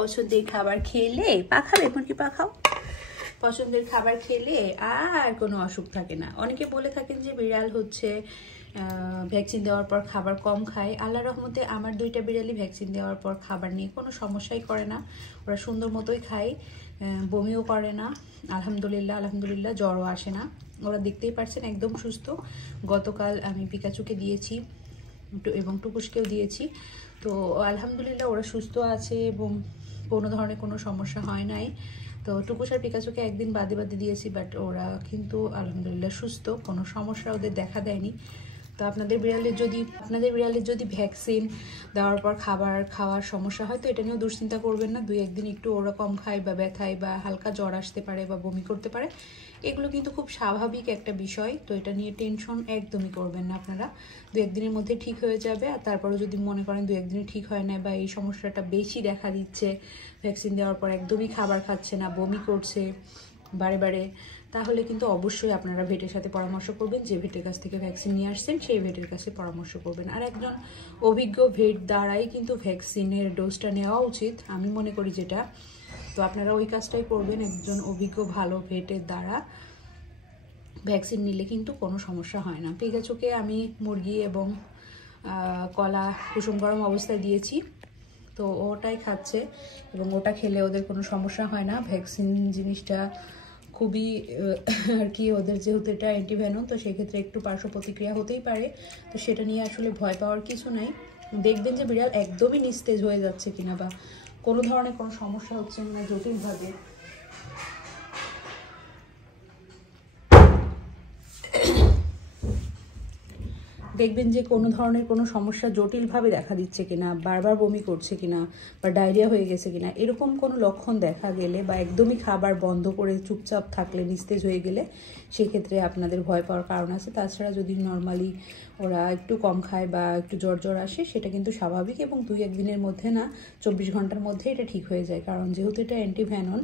পছন্দের খাবার খেলে পাখাবে, মুরগি পাখাও। পছন্দের খাবার খেলে আর কোনো অসুখ থাকে না। অনেকে বলে থাকেন যে বিড়াল হচ্ছে ভ্যাকসিন দেওয়ার পর খাবার কম খায়। আল্লাহর রহমতে আমার 2টা বিড়ালই ভ্যাকসিন দেওয়ার পর খাবার নিয়ে কোনো সমস্যাই করে না। ওরা সুন্দর মতোই খায়, বমিও করে না। আলহামদুলিল্লাহ আলহামদুলিল্লাহ, জ্বরও আসে না। ওরা দেখতেই পারছেন একদম সুস্থ। গতকাল আমি পিকাচুকে দিয়েছি এবং টুকুসকেও দিয়েছি। তো আলহামদুলিল্লাহ ওরা সুস্থ আছে এবং কোনো ধরনের কোনো সমস্যা হয় নাই। তো টুকুস আর পিকাচুকে একদিন বাদে বাদে দিয়েছি, বাট ওরা কিন্তু আলহামদুলিল্লাহ সুস্থ, কোনো সমস্যা ওদের দেখা দেয়নি। তো আপনাদের বিড়ালের যদি ভ্যাকসিন দেওয়ার পর খাবার খাওয়ার সমস্যা হয় তো এটা নিয়েও দুশ্চিন্তা করবেন না। 2-1 দিন একটু ওরা কম খায় বা ব্যথায় বা হালকা জ্বর আসতে পারে বা বমি করতে পারে, এগুলো কিন্তু খুব স্বাভাবিক একটা বিষয়। তো এটা নিয়ে টেনশন একদমই করবেন না আপনারা। 2-1 দিনের মধ্যে ঠিক হয়ে যাবে। আর তারপরেও যদি মনে করেন 2-1 দিনে ঠিক হয় না বা এই সমস্যাটা বেশি দেখা দিচ্ছে, ভ্যাকসিন দেওয়ার পর একদমই খাবার খাচ্ছে না, বমি করছে বারে বারে, তাহলে কিন্তু অবশ্যই আপনারা ভেটের সাথে পরামর্শ করবেন। যে ভেটের কাছ থেকে ভ্যাকসিন নিয়ে আসছেন সেই ভেটের কাছে পরামর্শ করবেন। আর একজন অভিজ্ঞ ভেট দ্বারাই কিন্তু ভ্যাকসিনের ডোজটা নেওয়া উচিত, আমি মনে করি যেটা। তো আপনারা ওই কাজটাই করবেন, একজন অভিজ্ঞ ভালো ভেটের দ্বারা ভ্যাকসিন নিলে কিন্তু কোনো সমস্যা হয় না। পিকাচুকে আমি মুরগি এবং কলা কুসুম গরম অবস্থায় দিয়েছি, তো ওটাই খাচ্ছে এবং ওটা খেলে ওদের কোনো সমস্যা হয় না। ভ্যাকসিন জিনিসটা খুবই আর কি, ওদের যেহেতু এটা অ্যান্টিভেনম, তো সেক্ষেত্রে একটু পার্শ্ব প্রতিক্রিয়া হতেই পারে। তো সেটা নিয়ে আসলে ভয় পাওয়ার কিছু নাই। দেখবেন যে বিড়াল একদমই নিস্তেজ হয়ে যাচ্ছে কিনা বা কোনো ধরনের কোনো সমস্যা হচ্ছে না জটিলভাবে। দেখবেন যে কোনো ধরনের কোনো সমস্যা জটিলভাবে দেখা দিচ্ছে কিনা, বারবার বমি করছে কিনা বা ডায়রিয়া হয়ে গেছে কিনা, এরকম কোনো লক্ষণ দেখা গেলে বা একদমই খাবার বন্ধ করে চুপচাপ থাকলে, নিস্তেজ হয়ে গেলে, সেক্ষেত্রে আপনাদের ভয় পাওয়ার কারণ আছে। তাছাড়া যদি নর্মালি ওরা একটু কম খায় বা একটু জ্বর আসে, সেটা কিন্তু স্বাভাবিক এবং 2-1 দিনের মধ্যে না 24 ঘন্টার মধ্যে এটা ঠিক হয়ে যায়। কারণ যেহেতু এটা অ্যান্টিভেনম,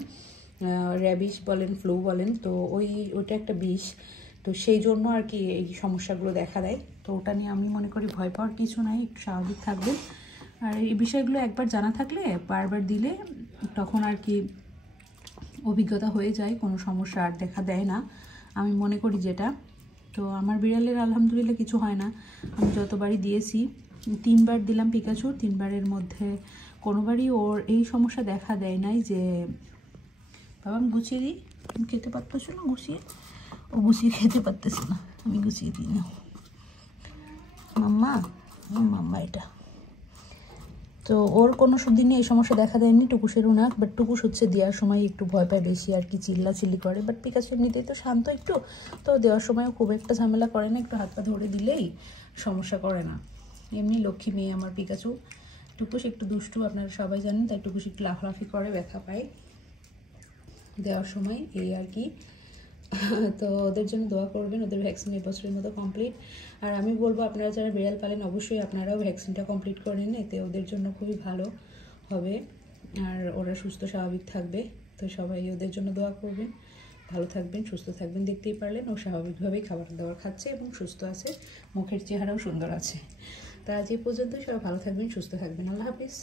র্যাবিস বলেন ফ্লু বলেন, তো ওইটা একটা বিষ, তো সেই জন্য আর কি এই সমস্যাগুলো দেখা দেয়। তো ওটা নিয়ে আমি মনে করি ভয় পাওয়ার কিছু নাই, একটু স্বাভাবিক থাকবেন। আর এই বিষয়গুলো একবার জানা থাকলে বারবার দিলে তখন আর কি অভিজ্ঞতা হয়ে যায়, কোনো সমস্যা আর দেখা দেয় না, আমি মনে করি যেটা। তো আমার বিড়ালের আলহামদুলিল্লাহ কিছু হয় না। আমি যতবারই দিয়েছি, 3বার দিলাম পিকাচু, 3বারের মধ্যে কোনোবারই ওর এই সমস্যা দেখা দেয় নাই যে বাবা আমি গুছিয়ে দিই, তুমি খেতে পারতেছো না গুছিয়ে, ও গুছিয়ে খেতে পারতেছে না, আমি গুছিয়ে দিই না মাম্মা, মাম্মা এটা। তো ওর কোনো দিনে এই সমস্যা দেখা দেয়নি, টুকুসেরও না। বাট টুকুস হচ্ছে দেওয়ার সময় একটু ভয় পায় বেশি আর কি, চিল্লাচিল্লি করে। বাট পিকাচু এমনিতেই তো শান্ত একটু, তো দেওয়ার সময়ও খুব একটা ঝামেলা করে না, একটু হাত পা ধরে দিলেই সমস্যা করে না। এমনি লক্ষ্মী মেয়ে আমার পিকাচু। টুকুস একটু দুষ্টু, আপনারা সবাই জানেন, তাই টুকুস একটু লাফালাফি করে, ব্যথা পায় দেওয়ার সময়, এই আর কি। তো ওদের জন্য দোয়া করবেন, ওদের ভ্যাকসিন এই বছরের মতো কমপ্লিট। আর আমি বলবো আপনারা যারা বিড়াল পালেন অবশ্যই আপনারাও ভ্যাকসিনটা কমপ্লিট করে নিন, এতে ওদের জন্য খুবই ভালো হবে আর ওরা সুস্থ স্বাভাবিক থাকবে। তো সবাই ওদের জন্য দোয়া করবেন, ভালো থাকবেন, সুস্থ থাকবেন। দেখতেই পারলেন ও স্বাভাবিকভাবেই খাবার দাবার খাচ্ছে এবং সুস্থ আছে, মুখের চেহারাও সুন্দর আছে। তা আজ এই পর্যন্ত, সবাই ভালো থাকবেন, সুস্থ থাকবেন, আল্লাহ হাফিজ।